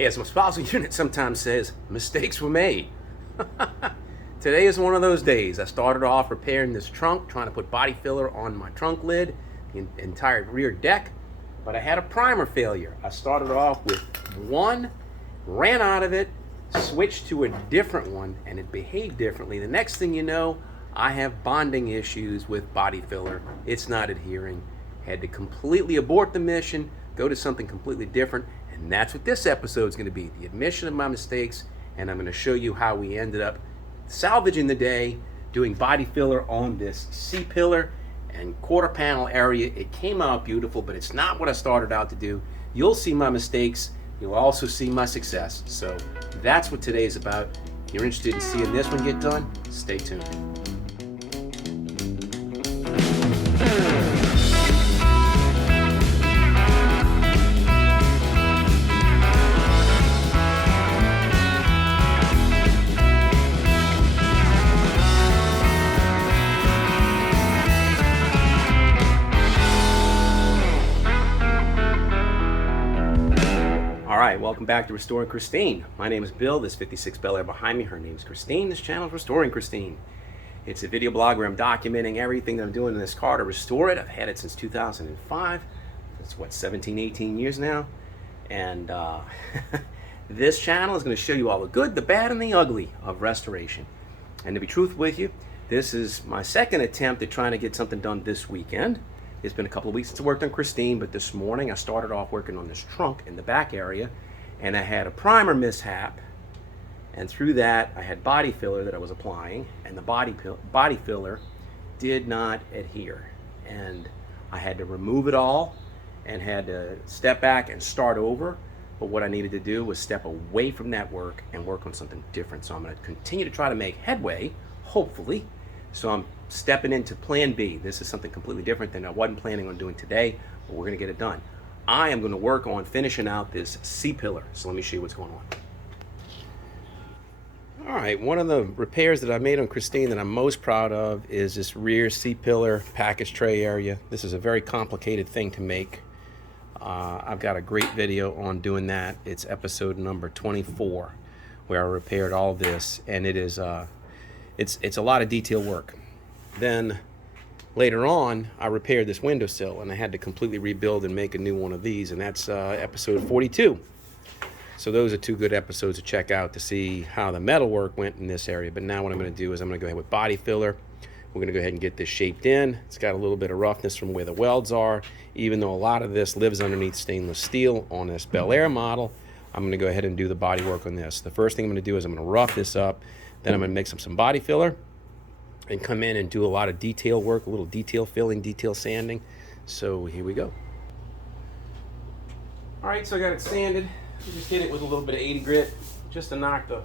Hey, as my spousal unit sometimes says, mistakes were made. Today is one of those days. I started off repairing this trunk, trying to put body filler on my trunk lid, the entire rear deck, but I had a primer failure. I started off with one, ran out of it, switched to a different one, and it behaved differently. The next thing you know, I have bonding issues with body filler. It's not adhering. Had to completely abort the mission, go to something completely different, and that's what this episode is going to be, the admission of my mistakes, and I'm going to show you how we ended up salvaging the day, doing body filler on this C-pillar and quarter panel area. It came out beautiful, but it's not what I started out to do. You'll see my mistakes. You'll also see my success. So that's what today is about. If you're interested in seeing this one get done, stay tuned. Welcome back to Restoring Christine. My name is Bill. This 56 Bel Air behind me, her name is Christine. This channel is Restoring Christine. It's a video blog where I'm documenting everything that I'm doing in this car to restore it. I've had it since 2005. That's what, 17, 18 years now. And this channel is going to show you all the good, the bad, and the ugly of restoration. And to be truthful with you, this is my second attempt at trying to get something done this weekend. It's been a couple of weeks since I worked on Christine, but this morning I started off working on this trunk in the back area, and I had a primer mishap, and through that I had body filler that I was applying, and the body filler did not adhere, and I had to remove it all and had to step back and start over. But what I needed to do was step away from that work and work on something different. So I'm going to continue to try to make headway, hopefully. So I'm stepping into plan B. This is something completely different than I wasn't planning on doing today, but we're going to get it done. I am going to work on finishing out this C-pillar. So let me show you what's going on. All right, one of the repairs that I made on Christine that I'm most proud of is this rear C-pillar package tray area. This is a very complicated thing to make. I've got a great video on doing that. It's episode number 24, where I repaired all this, and it is it's a lot of detail work. Then later on, I repaired this windowsill, and I had to completely rebuild and make a new one of these, and that's episode 42. So those are two good episodes to check out to see how the metal work went in this area. But now what I'm going to do is I'm going to go ahead with body filler. We're going to go ahead and get this shaped in. It's got a little bit of roughness from where the welds are, even though a lot of this lives underneath stainless steel on this Bel Air model. I'm going to go ahead and do the body work on this. The first thing I'm going to do is I'm going to rough this up. Then I'm going to mix up some body filler and come in and do a lot of detail work, a little detail filling, detail sanding. So here we go. All right, so I got it sanded. I just hit it with a little bit of 80 grit just to knock the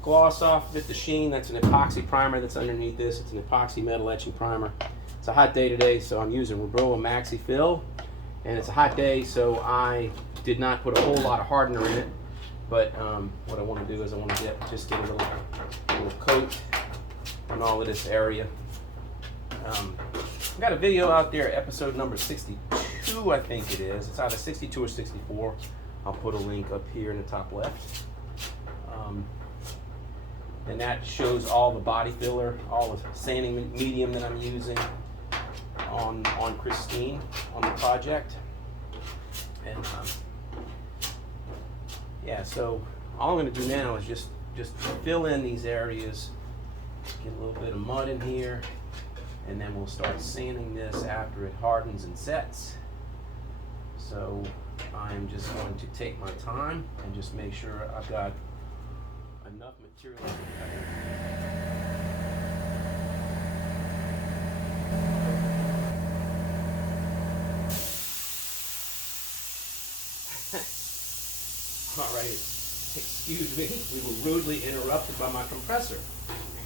gloss off of it, the sheen. That's an epoxy primer that's underneath this. It's an epoxy metal etching primer. It's a hot day today, so I'm using Rubroa Maxi Fill. And it's a hot day, so I did not put a whole lot of hardener in it. But what I want to do is I want to just get a little coat on all of this area. I've got a video out there, episode number 62, I think it is. It's either 62 or 64. I'll put a link up here in the top left. And that shows all the body filler, all the sanding medium that I'm using on Christine, on the project. And yeah, so all I'm going to do now is just fill in these areas, get a little bit of mud in here, and then we'll start sanding this after it hardens and sets. So I'm just going to take my time and just make sure I've got enough material. All right, excuse me, we were rudely interrupted by my compressor.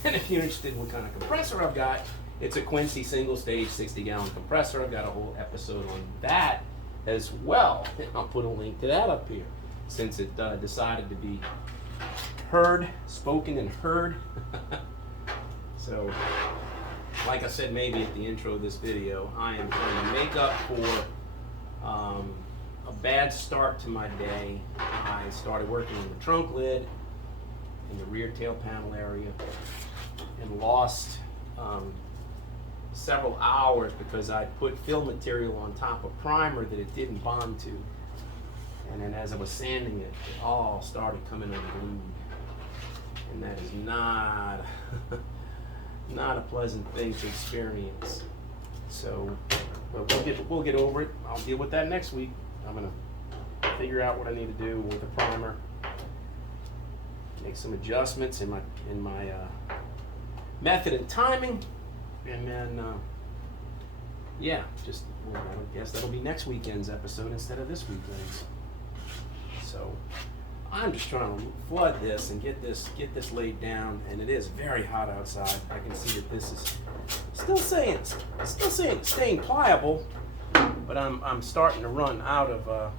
And if you're interested in what kind of compressor I've got, it's a Quincy single stage 60-gallon compressor. I've got a whole episode on that as well. And I'll put a link to that up here since it decided to be heard, spoken and heard. So, like I said maybe at the intro of this video, I am trying to make up for a a bad start to my day. I started working on the trunk lid in the rear tail panel area and lost several hours because I put fill material on top of primer that it didn't bond to. And then as I was sanding it, it all started coming unglued. And that is not, not a pleasant thing to experience. So, but we'll get over it. I'll deal with that next week. I'm gonna figure out what I need to do with the primer, make some adjustments in my method and timing, and then yeah, just I guess that'll be next weekend's episode instead of this weekend's. So I'm just trying to flood this and get this laid down, and it is very hot outside. I can see that this is still saying it's staying pliable, but I'm starting to run out of.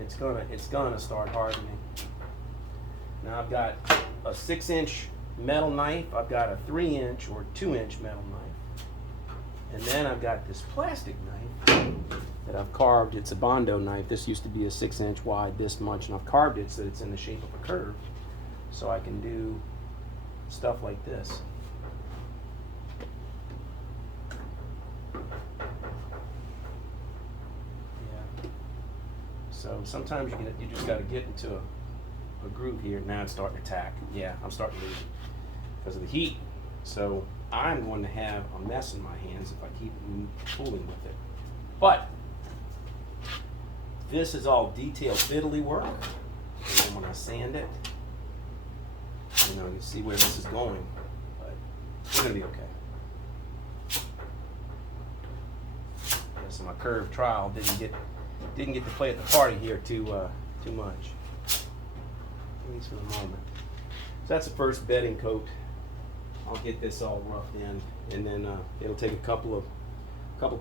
It's gonna start hardening. Now I've got a 6-inch metal knife. I've got a 3-inch or 2-inch metal knife, and then I've got this plastic knife that I've carved. It's a Bondo knife. This used to be a 6-inch wide, this much, and I've carved it so that it's in the shape of a curve, so I can do stuff like this. Yeah. So sometimes you just got to get into a groove here. Now it's starting to tack. Yeah, I'm starting to lose it because of the heat. So I'm going to have a mess in my hands if I keep fooling with it. But this is all detailed fiddly work, and then when I sand it, you can see where this is going, but we're gonna be okay. Yeah, so my curved trowel didn't get to play at the party here too much, at least for the moment. So that's the first bedding coat. I'll get this all roughed in, and then it'll take a couple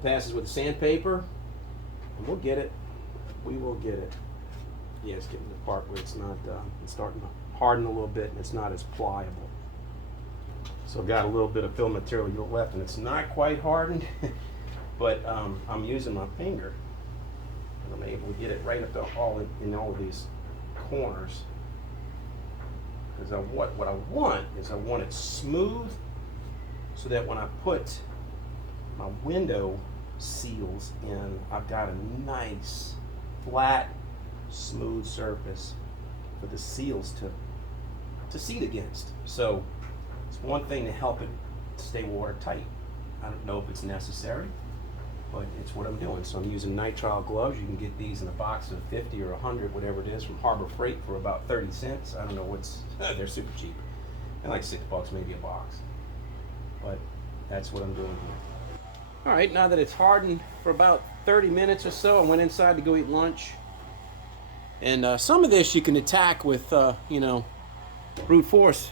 passes with the sandpaper, and we'll get it. We will get it. Yeah, it's getting to the part where it's not, it's starting to harden a little bit and it's not as pliable. So I've got a little bit of fill material left and it's not quite hardened, but I'm using my finger and I'm able to get it right up to all of these corners. Because what I want is I want it smooth so that when I put my window seals in, I've got a nice flat, smooth surface for the seals to seat against. So it's one thing to help it stay watertight. I don't know if it's necessary, but it's what I'm doing. So I'm using nitrile gloves. You can get these in a box of 50 or 100, whatever it is, from Harbor Freight for about 30 cents. I don't know what's, they're super cheap. And like $6 maybe a box. But that's what I'm doing here. All right, now that it's hardened for about 30 minutes or so, I went inside to go eat lunch. And some of this you can attack with, brute force,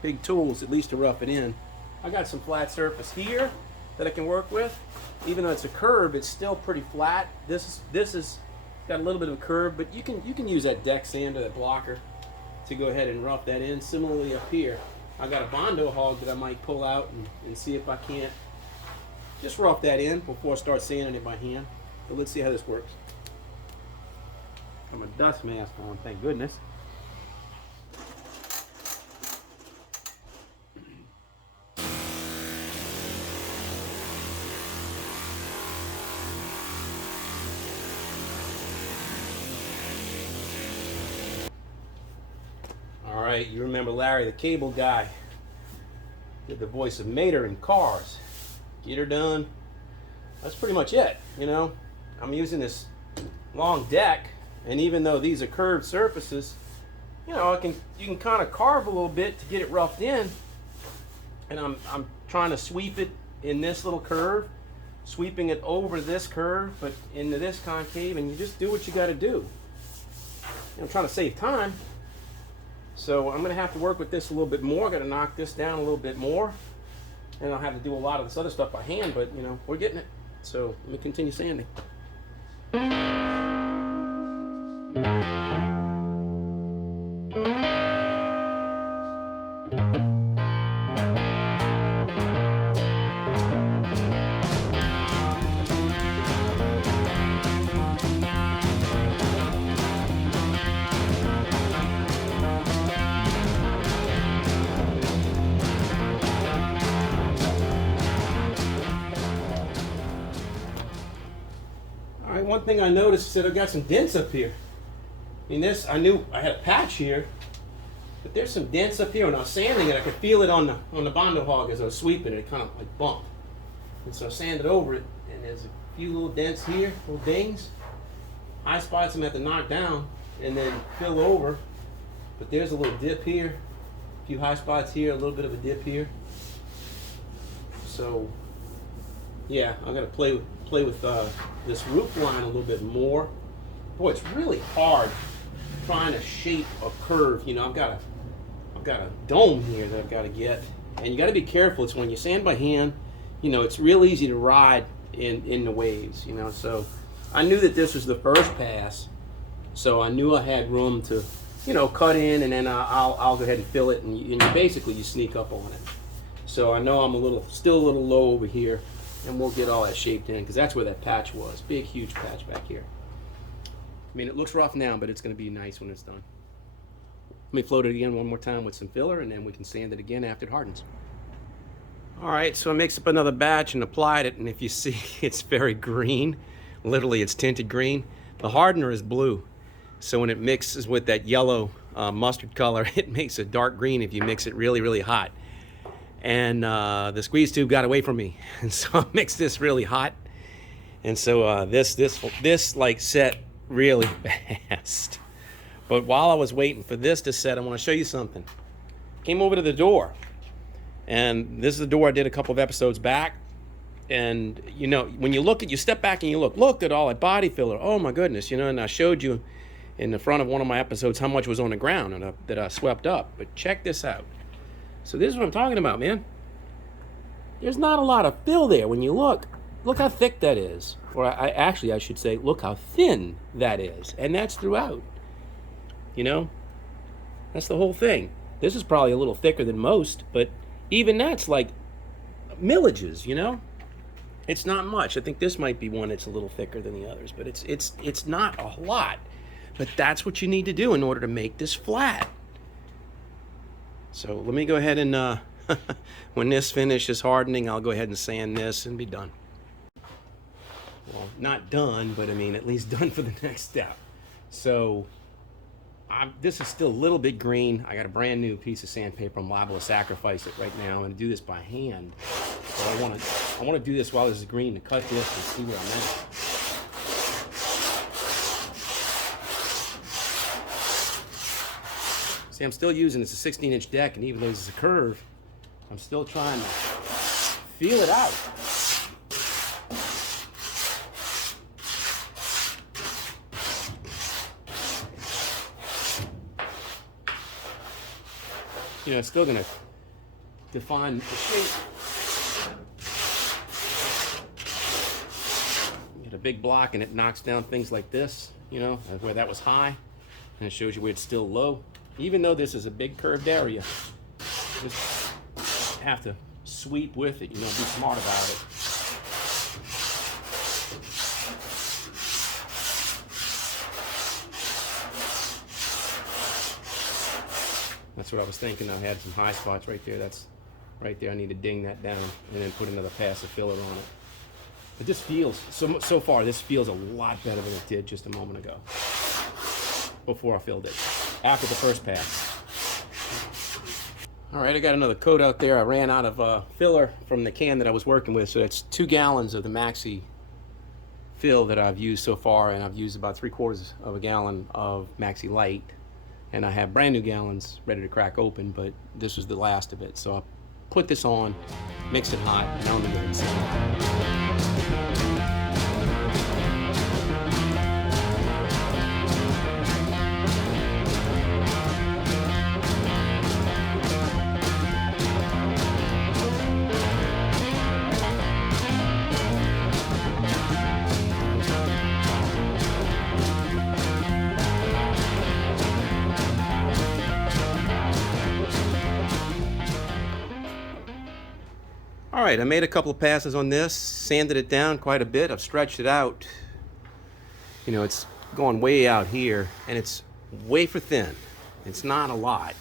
big tools, at least to rough it in. I got some flat surface here that I can work with. Even though it's a curve, it's still pretty flat. This is got a little bit of a curve, but you can use that deck sander, that blocker, to go ahead and rough that in. Similarly up here, I got a Bondo hog that I might pull out and see if I can't just rough that in before I start sanding it by hand. But let's see how this works. Got my dust mask on, thank goodness. All right, you remember Larry the Cable Guy? Did the voice of Mater in Cars. Get her done. That's pretty much it, I'm using this long deck, and even though these are curved surfaces, you can kind of carve a little bit to get it roughed in. And I'm trying to sweep it in this little curve, sweeping it over this curve, but into this concave, and you just do what you got to do. I'm trying to save time. So I'm going to have to work with this a little bit more. Got to knock this down a little bit more. And I'll have to do a lot of this other stuff by hand, but we're getting it. So let me continue sanding. one thing I noticed is that I've got some dents up here. I mean, this, I knew I had a patch here, but there's some dents up here. When I was sanding it, I could feel it on the Bondo hog as I was sweeping it. It kind of like bumped. And so I sanded over it, and there's a few little dents here, little dings. High spots I'm going to have to knock down and then fill over. But there's a little dip here, a few high spots here, a little bit of a dip here. So, yeah, I'm going to play with this roof line a little bit more. Boy, it's really hard trying to shape a curve. You know, I've got a dome here that I've got to get, and you got to be careful. It's when you sand by hand, you know, it's real easy to ride in the waves. You know, so I knew that this was the first pass, so I knew I had room to, you know, cut in, and then I'll go ahead and fill it, and you basically you sneak up on it. So I know I'm still a little low over here, and we'll get all that shaped in because that's where that patch was. Big, huge patch back here. I mean, it looks rough now, but it's going to be nice when it's done. Let me float it again one more time with some filler, and then we can sand it again after it hardens. All right, so I mixed up another batch and applied it, and if you see, it's very green. Literally, it's tinted green. The hardener is blue, so when it mixes with that yellow mustard color, it makes a dark green if you mix it really, really hot. And the squeeze tube got away from me, and so I mixed this really hot, and so this like set really fast. But while I was waiting for this to set, I want to show you something. Came over to the door, and this is the door I did a couple of episodes back. And you know, when you step back and you look at all that body filler. Oh my goodness, you know. And I showed you in the front of one of my episodes how much was on the ground and that I swept up. But check this out. So this is what I'm talking about, man. There's not a lot of fill there when you look. Look how thick that is. Or I should say, look how thin that is. And that's throughout. You know? That's the whole thing. This is probably a little thicker than most, but even that's like millages, you know? It's not much. I think this might be one that's a little thicker than the others, but it's not a lot. But that's what you need to do in order to make this flat. So let me go ahead and when this finishes hardening, I'll go ahead and sand this and be done. Well, not done, but I mean at least done for the next step. So this is still a little bit green. I got a brand new piece of sandpaper. I'm liable to sacrifice it right now. I'm going to do this by hand. But I want to do this while this is green to cut this and see where I'm at. See, I'm still using this a 16-inch deck, and even though this is a curve, I'm still trying to feel it out. You know, it's still going to define the shape. You get a big block and it knocks down things like this, you know, where that was high, and it shows you where it's still low. Even though this is a big curved area, you just have to sweep with it, you know, be smart about it. That's what I was thinking. I had some high spots right there. That's right there. I need to ding that down and then put another pass of filler on it. But this feels, so far, this feels a lot better than it did just a moment ago before I filled it, after the first pass. All right, I got another coat out there. I ran out of filler from the can that I was working with, so that's 2 gallons of the Maxi fill that I've used so far, and I've used about 3/4 of a gallon of Maxi Light. And I have brand new gallons ready to crack open, but this was the last of it. So I put this on, mix it hot, and now I'm gonna go and sand it. All right, I made a couple of passes on this, sanded it down quite a bit. I've stretched it out. You know, it's going way out here, and it's wafer thin. It's not a lot,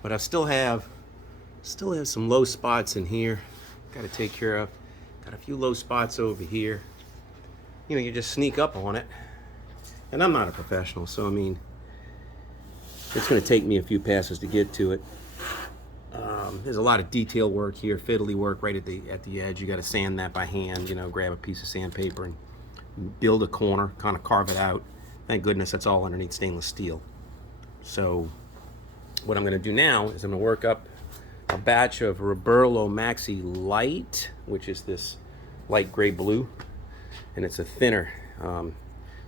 but I still have some low spots in here. Got to take care of. Got a few low spots over here. you know, you just sneak up on it. And I'm not a professional, so I mean, it's going to take me a few passes to get to it. There's a lot of detail work here, fiddly work right at the edge. You got to sand that by hand, you know, grab a piece of sandpaper and build a corner, kind of carve it out. Thank goodness that's all underneath stainless steel. So what I'm going to do now is I'm going to work up a batch of Roberlo Maxi Light, which is this light gray blue, and it's a thinner,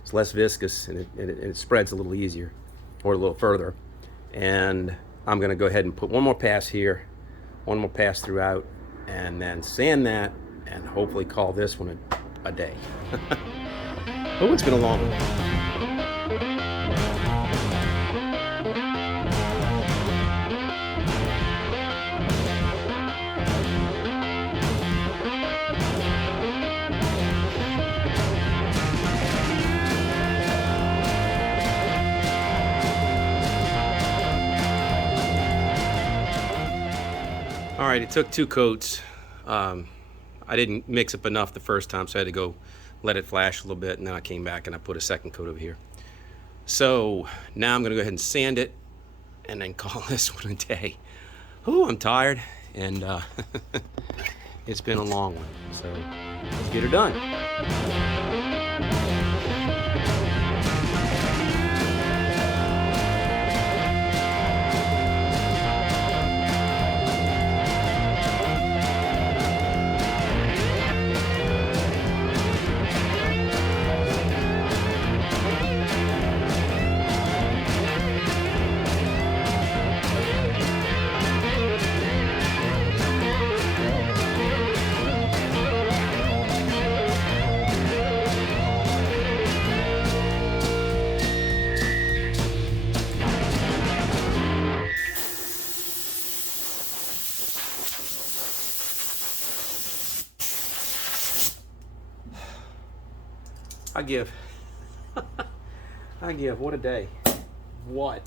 it's less viscous, and it spreads a little easier or a little further. And I'm going to go ahead and put one more pass here, one more pass throughout, and then sand that, and hopefully call this one a day. Oh, it's been a long one. All right, it took 2 coats. I didn't mix up enough the first time, so I had to go let it flash a little bit, and then I came back and I put a 2nd coat over here. So now I'm gonna go ahead and sand it and then call this one a day. Ooh, I'm tired, and it's been a long one, so let's get her done. I give, what a day. What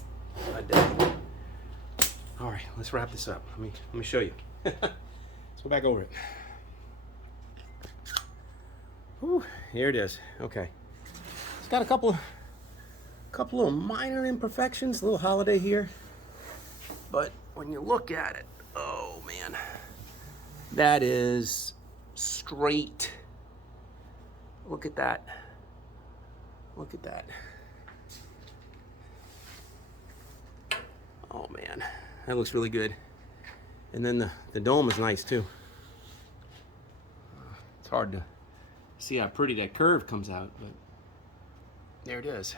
a day. All right, let's wrap this up. Let me show you. Let's go back over it. Whew, here it is. Okay. It's got a couple little minor imperfections, a little holiday here. But when you look at it, oh man, that is straight. Look at that. Look at that. Oh man, that looks really good. And then the dome is nice too. It's hard to see how pretty that curve comes out, but there it is.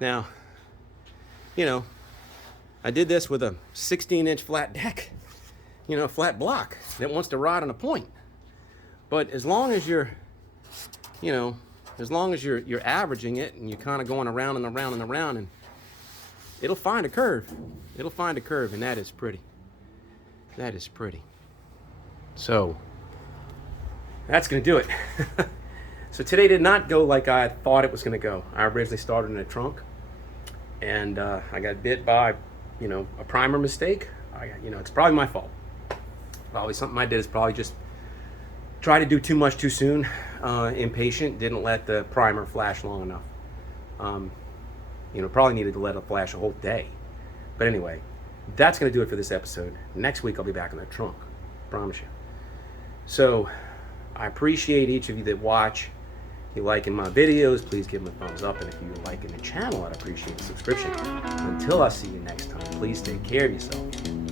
Now, you know, I did this with a 16-inch flat deck, you know, flat block that wants to ride on a point. But as long as you're, you know, as long as you're averaging it and you're kind of going around and around and around, and it'll find a curve. It'll find a curve, and that is pretty. That is pretty. So that's gonna do it. So today did not go like I thought it was gonna go. I originally started in a trunk, and I got bit by, you know, a primer mistake. You know, it's probably my fault. Probably something I did is probably just try to do too much too soon. Impatient, didn't let the primer flash long enough. You know, probably needed to let it flash a whole day. But anyway, that's going to do it for this episode. Next week I'll be back in the trunk, promise you. So I appreciate each of you that watch. If you're liking my videos, please give them a thumbs up. And if you're liking the channel, I'd appreciate a subscription. Until I see you next time, please take care of yourself.